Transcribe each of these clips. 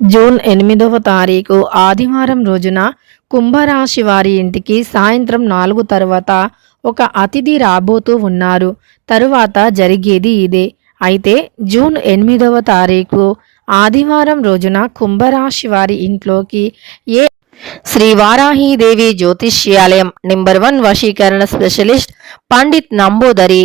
June ఎనిమిదవ తారీఖు ఆదివారం రోజున కుంభరాశి వారి ఇంటికి సాయంత్రం నాలుగు తర్వాత ఒక అతిథి రాబోతూ ఉన్నారు. తరువాత జరిగేది ఇదే. అయితే జూన్ ఎనిమిదవ తారీఖు ఆదివారం రోజున కుంభరాశి వారి ఇంట్లోకి ఏ శ్రీ వారాహీదేవి జ్యోతిష్యాలయం నెంబర్ వన్ వశీకరణ స్పెషలిస్ట్ పండిత్ నంబోదరి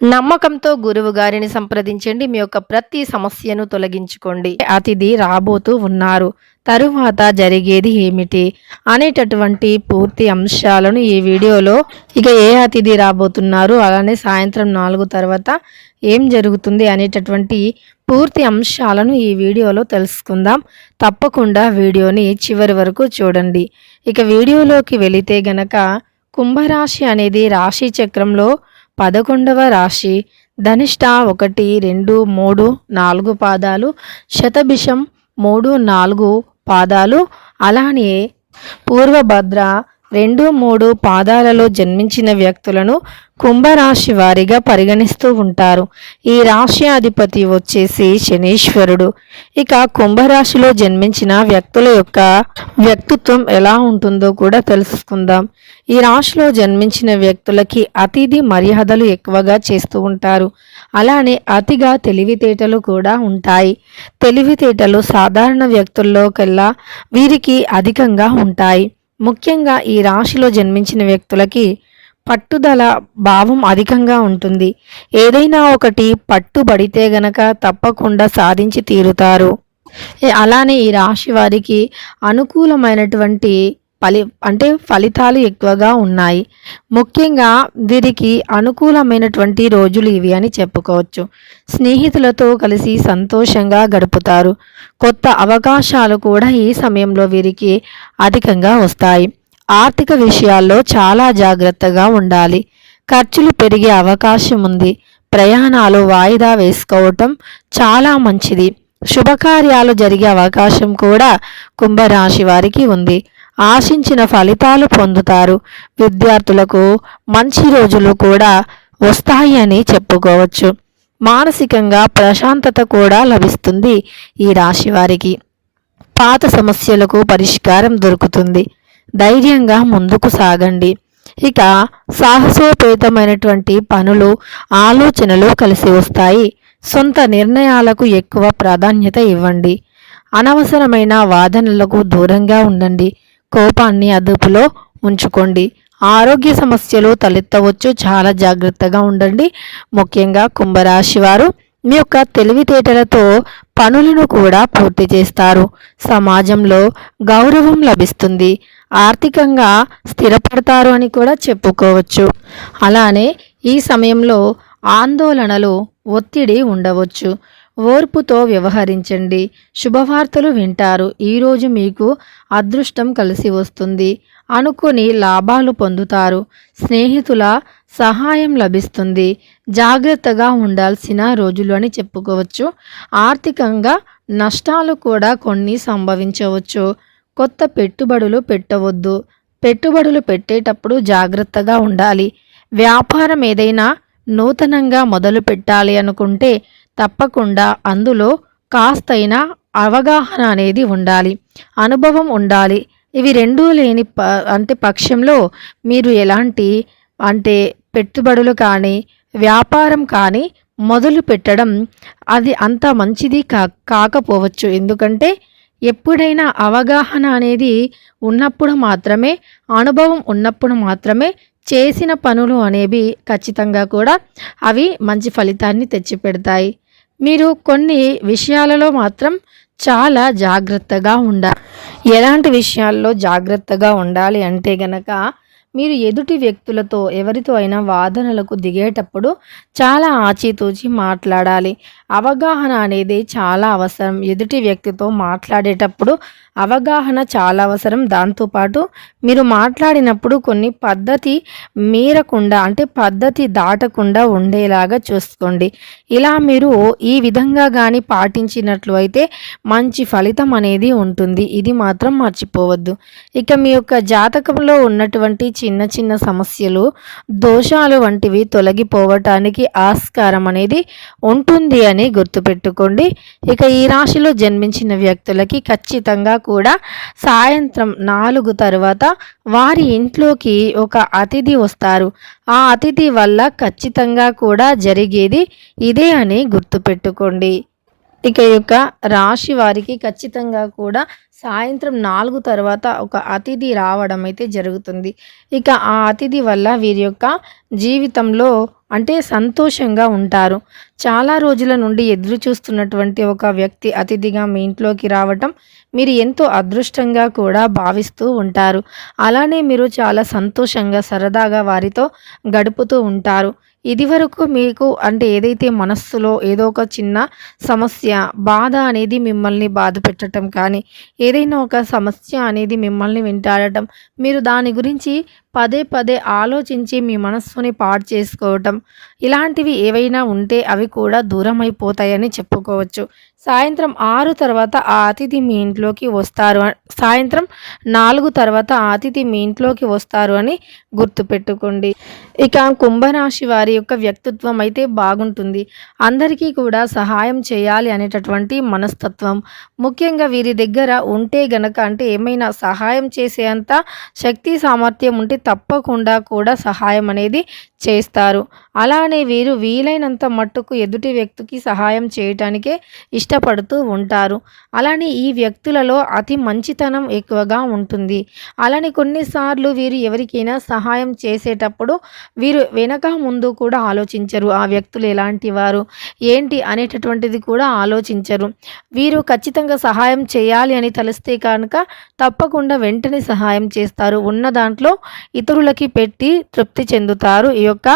నమ్మకంతో గురువు గారిని సంప్రదించండి. మీ యొక్క ప్రతి సమస్యను తొలగించుకోండి. అతిథి రాబోతూ ఉన్నారు. తరువాత జరిగేది ఏమిటి అనేటటువంటి పూర్తి అంశాలను ఈ వీడియోలో ఇక ఏ అతిథి రాబోతున్నారు? అలానే సాయంత్రం నాలుగు తర్వాత ఏం జరుగుతుంది అనేటటువంటి పూర్తి అంశాలను ఈ వీడియోలో తెలుసుకుందాం. తప్పకుండా వీడియోని చివరి వరకు చూడండి. ఇక వీడియోలోకి వెళితే గనక కుంభరాశి అనేది రాశి చక్రంలో పదకొండవ రాశి ధనిష్ట ఒకటి రెండు మూడు నాలుగు పాదాలు శతభిషం మూడు నాలుగు పాదాలు అలానే పూర్వభద్ర రెండు మూడు పాదాలలో జన్మించిన వ్యక్తులను కుంభరాశి వారిగా పరిగణిస్తూ ఉంటారు. ఈ రాశి అధిపతి వచ్చేసి శనీశ్వరుడు. ఇక కుంభరాశిలో జన్మించిన వ్యక్తుల యొక్క వ్యక్తిత్వం ఎలా ఉంటుందో కూడా తెలుసుకుందాం. ఈ రాశిలో జన్మించిన వ్యక్తులకి అతిథి మర్యాదలు ఎక్కువగా చేస్తూ ఉంటారు. అలానే అతిగా తెలివితేటలు కూడా ఉంటాయి. తెలివితేటలు సాధారణ వ్యక్తుల్లో కల్లా వీరికి అధికంగా ఉంటాయి. ముఖ్యంగా ఈ రాశిలో జన్మించిన వ్యక్తులకి పట్టుదల భావం అధికంగా ఉంటుంది. ఏదైనా ఒకటి పట్టుబడితే గనక తప్పకుండా సాధించి తీరుతారు. అలానే ఈ రాశి వారికి అనుకూలమైనటువంటి ఫలి అంటే ఫలితాలు ఎక్కువగా ఉన్నాయి. ముఖ్యంగా వీరికి అనుకూలమైనటువంటి రోజులు ఇవి అని చెప్పుకోవచ్చు. స్నేహితులతో కలిసి సంతోషంగా గడుపుతారు. కొత్త అవకాశాలు కూడా ఈ సమయంలో వీరికి అధికంగా వస్తాయి. ఆర్థిక విషయాల్లో చాలా జాగ్రత్తగా ఉండాలి. ఖర్చులు పెరిగే అవకాశం ఉంది. ప్రయాణాలు వాయిదా వేసుకోవటం చాలా మంచిది. శుభకార్యాలు జరిగే అవకాశం కూడా కుంభరాశి వారికి ఉంది. ఆశించిన ఫలితాలు పొందుతారు. విద్యార్థులకు మంచి రోజులు కూడా వస్తాయి అని చెప్పుకోవచ్చు. మానసికంగా ప్రశాంతత కూడా లభిస్తుంది ఈ రాశి వారికి. పాత సమస్యలకు పరిష్కారం దొరుకుతుంది. ధైర్యంగా ముందుకు సాగండి. ఇక సాహసోపేతమైనటువంటి పనులు ఆలోచనలు కలిసి వస్తాయి. సొంత నిర్ణయాలకు ఎక్కువ ప్రాధాన్యత ఇవ్వండి. అనవసరమైన వాదనలకు దూరంగా ఉండండి. కోపాన్ని అదుపులో ఉంచుకోండి. ఆరోగ్య సమస్యలు తలెత్తవచ్చు. చాలా జాగ్రత్తగా ఉండండి. ముఖ్యంగా కుంభరాశి వారు మీ యొక్క తెలివితేటలతో పనులను కూడా పూర్తి చేస్తారు. సమాజంలో గౌరవం లభిస్తుంది. ఆర్థికంగా స్థిరపడతారు అని కూడా చెప్పుకోవచ్చు. అలానే ఈ సమయంలో ఆందోళనలు ఒత్తిడి ఉండవచ్చు. ఓర్పుతో వ్యవహరించండి. శుభవార్తలు వింటారు. ఈరోజు మీకు అదృష్టం కలిసి వస్తుంది. అనుకుని లాభాలు పొందుతారు. స్నేహితుల సహాయం లభిస్తుంది. జాగ్రత్తగా ఉండాల్సిన రోజులు అని చెప్పుకోవచ్చు. ఆర్థికంగా నష్టాలు కూడా కొన్ని సంభవించవచ్చు. కొత్త పెట్టుబడులు పెట్టవద్దు. పెట్టుబడులు పెట్టేటప్పుడు జాగ్రత్తగా ఉండాలి. వ్యాపారం ఏదైనా నూతనంగా మొదలు పెట్టాలి అనుకుంటే తప్పకుండా అందులో కాస్తైనా అవగాహన అనేది ఉండాలి. అనుభవం ఉండాలి. ఇవి రెండూ లేని ప అంటే పక్షంలో మీరు ఎలాంటి అంటే పెట్టుబడులు కానీ వ్యాపారం కానీ మొదలు పెట్టడం అది అంత మంచిది కా కాకపోవచ్చు. ఎందుకంటే ఎప్పుడైనా అవగాహన అనేది ఉన్నప్పుడు మాత్రమే అనుభవం ఉన్నప్పుడు మాత్రమే చేసిన పనులు అనేవి ఖచ్చితంగా కూడా అవి మంచి ఫలితాన్ని తెచ్చిపెడతాయి. మీరు కొన్ని విషయాలలో మాత్రం చాలా జాగ్రత్తగా ఉండాలి. ఎలాంటి విషయాల్లో జాగ్రత్తగా ఉండాలి అంటే గనక మీరు ఎదుటి వ్యక్తులతో ఎవరితో అయినా వాదనలకు దిగేటప్పుడు చాలా ఆచితూచి మాట్లాడాలి. అవగాహన అనేది చాలా అవసరం. ఎదుటి వ్యక్తితో మాట్లాడేటప్పుడు అవగాహన చాలా అవసరం. దాంతోపాటు మీరు మాట్లాడినప్పుడు కొన్ని పద్ధతి మీరకుండా అంటే పద్ధతి దాటకుండా ఉండేలాగా చూసుకోండి. ఇలా మీరు ఈ విధంగా కానీ పాటించినట్లు అయితే మంచి ఫలితం అనేది ఉంటుంది. ఇది మాత్రం మర్చిపోవద్దు. ఇక మీ యొక్క జాతకంలో ఉన్నటువంటి చిన్న చిన్న సమస్యలు దోషాలు వంటివి తొలగిపోవటానికి ఆస్కారం అనేది ఉంటుంది అని గుర్తుపెట్టుకోండి. ఇక ఈ రాశిలో జన్మించిన వ్యక్తులకి ఖచ్చితంగా కూడా సాయంత్రం నాలుగు తర్వాత వారి ఇంట్లోకి ఒక అతిథి వస్తారు. ఆ అతిథి వల్ల ఖచ్చితంగా కూడా జరిగేది ఇదే అని గుర్తుపెట్టుకోండి. ఇక యొక్క రాశి వారికి ఖచ్చితంగా కూడా సాయంత్రం నాలుగు తర్వాత ఒక అతిథి రావడం అయితే జరుగుతుంది. ఇక ఆ అతిథి వల్ల వీరి యొక్క జీవితంలో అంటే సంతోషంగా ఉంటారు. చాలా రోజుల నుండి ఎదురు చూస్తున్నటువంటి ఒక వ్యక్తి అతిథిగా మీ ఇంట్లోకి రావటం మీరు ఎంతో అదృష్టంగా కూడా భావిస్తూ ఉంటారు. అలానే మీరు చాలా సంతోషంగా సరదాగా వారితో గడుపుతూ ఉంటారు. ఇదివరకు మీకు అంటే ఏదైతే మనస్సులో ఏదో ఒక చిన్న సమస్య బాధ అనేది మిమ్మల్ని బాధ పెట్టడం కానీ ఏదైనా ఒక సమస్య అనేది మిమ్మల్ని వెంటాడటం మీరు దాని గురించి పదే పదే ఆలోచించి మీ మనస్సుని పాడు చేసుకోవటం ఇలాంటివి ఏవైనా ఉంటే అవి కూడా దూరం అయిపోతాయని చెప్పుకోవచ్చు. సాయంత్రం ఆరు తర్వాత ఆ అతిథి మీ ఇంట్లోకి వస్తారు సాయంత్రం నాలుగు తర్వాత ఆ అతిథి మీ ఇంట్లోకి వస్తారు అని గుర్తుపెట్టుకోండి. ఇక కుంభరాశి వారి యొక్క వ్యక్తిత్వం అయితే బాగుంటుంది. అందరికీ కూడా సహాయం చేయాలి అనేటటువంటి మనస్తత్వం. ముఖ్యంగా వీరి దగ్గర ఉంటే గనక అంటే ఏమైనా సహాయం చేసేంత శక్తి సామర్థ్యం ఉంటే తప్పకుండా కూడా సహాయం అనేది చేస్తారు. అలానే వీరు వీలైనంత మట్టుకు ఎదుటి వ్యక్తికి సహాయం చేయటానికే ఇష్టపడుతూ ఉంటారు. అలానే ఈ వ్యక్తులలో అతి మంచితనం ఎక్కువగా ఉంటుంది. అలానే కొన్నిసార్లు వీరు ఎవరికైనా సహాయం చేసేటప్పుడు వీరు వెనక ముందు కూడా ఆలోచించరు. ఆ వ్యక్తులు ఎలాంటి వారు? ఏంటి? అనేటటువంటిది కూడా ఆలోచించరు. వీరు ఖచ్చితంగా సహాయం చేయాలి అని తలిస్తే కనుక తప్పకుండా వెంటనే సహాయం చేస్తారు. ఉన్న దాంట్లో ఇతరులకి పెట్టి తృప్తి చెందుతారు. ఈ యొక్క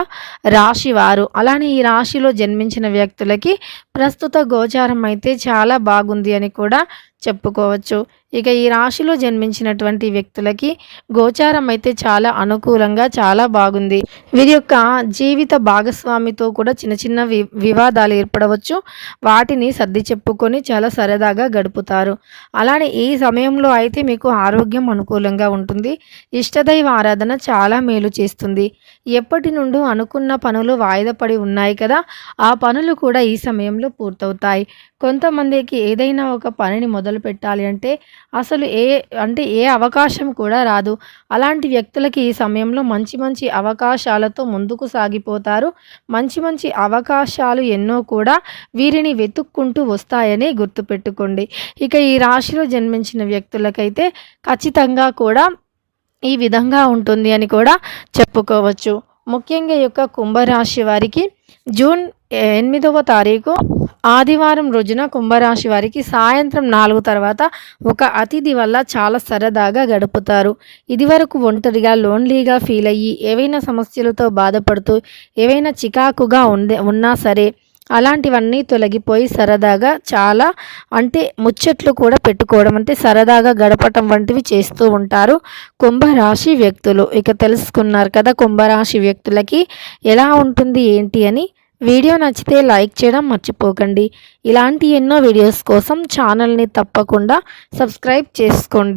రాశి వారు అలానే ఈ రాశిలో జన్మించిన వ్యక్తులకి ప్రస్తుత గోచారం అయితే చాలా బాగుంది అని కూడా చెప్పుకోవచ్చు. ఇక ఈ రాశిలో జన్మించినటువంటి వ్యక్తులకి గోచారం అయితే చాలా అనుకూలంగా చాలా బాగుంది. వీరి యొక్క జీవిత భాగస్వామితో కూడా చిన్న చిన్న వి వివాదాలు ఏర్పడవచ్చు. వాటిని సర్ది చెప్పుకొని చాలా సరదాగా గడుపుతారు. అలానే ఈ సమయంలో అయితే మీకు ఆరోగ్యం అనుకూలంగా ఉంటుంది. ఇష్టదైవ ఆరాధన చాలా మేలు చేస్తుంది. ఎప్పటి నుండి అనుకున్న పనులు వాయిదా పడి ఉన్నాయి కదా ఆ పనులు కూడా ఈ సమయంలో పూర్తవుతాయి. కొంతమందికి ఏదైనా ఒక పనిని మొదలు పెట్టాలి అంటే అసలు ఏ అంటే ఏ అవకాశం కూడా రాదు. అలాంటి వ్యక్తులకి ఈ సమయంలో మంచి మంచి అవకాశాలతో ముందుకు సాగిపోతారు. మంచి మంచి అవకాశాలు ఎన్నో కూడా వీరిని వెతుక్కుంటూ వస్తాయని గుర్తుపెట్టుకోండి. ఇక ఈ రాశిలో జన్మించిన వ్యక్తులకైతే ఖచ్చితంగా కూడా ఈ విధంగా ఉంటుంది అని కూడా చెప్పుకోవచ్చు. ముఖ్యంగా యొక్క కుంభరాశి వారికి జూన్ ఎనిమిదవ తారీఖు ఆదివారం రోజున కుంభరాశి వారికి సాయంత్రం నాలుగు తర్వాత ఒక అతిథి వల్ల చాలా సరదాగా గడుపుతారు. ఇదివరకు ఒంటరిగా లోన్లీగా ఫీల్ అయ్యి ఏవైనా సమస్యలతో బాధపడుతూ ఏవైనా చికాకుగా ఉండే ఉన్నా సరే అలాంటివన్నీ తొలగిపోయి సరదాగా చాలా అంటే ముచ్చట్లు కూడా పెట్టుకోవడం అంటే సరదాగా గడపటం వంటివి చేస్తూ ఉంటారు కుంభరాశి వ్యక్తులు. ఇక తెలుసుకున్నారు కదా కుంభరాశి వ్యక్తులకి ఎలా ఉంటుంది ఏంటి అని. వీడియో నచ్చితే లైక్ చేయడం మర్చిపోకండి. ఇలాంటి ఎన్నో వీడియోస్ కోసం ఛానల్ని తప్పకుండా సబ్స్క్రైబ్ చేసుకోండి.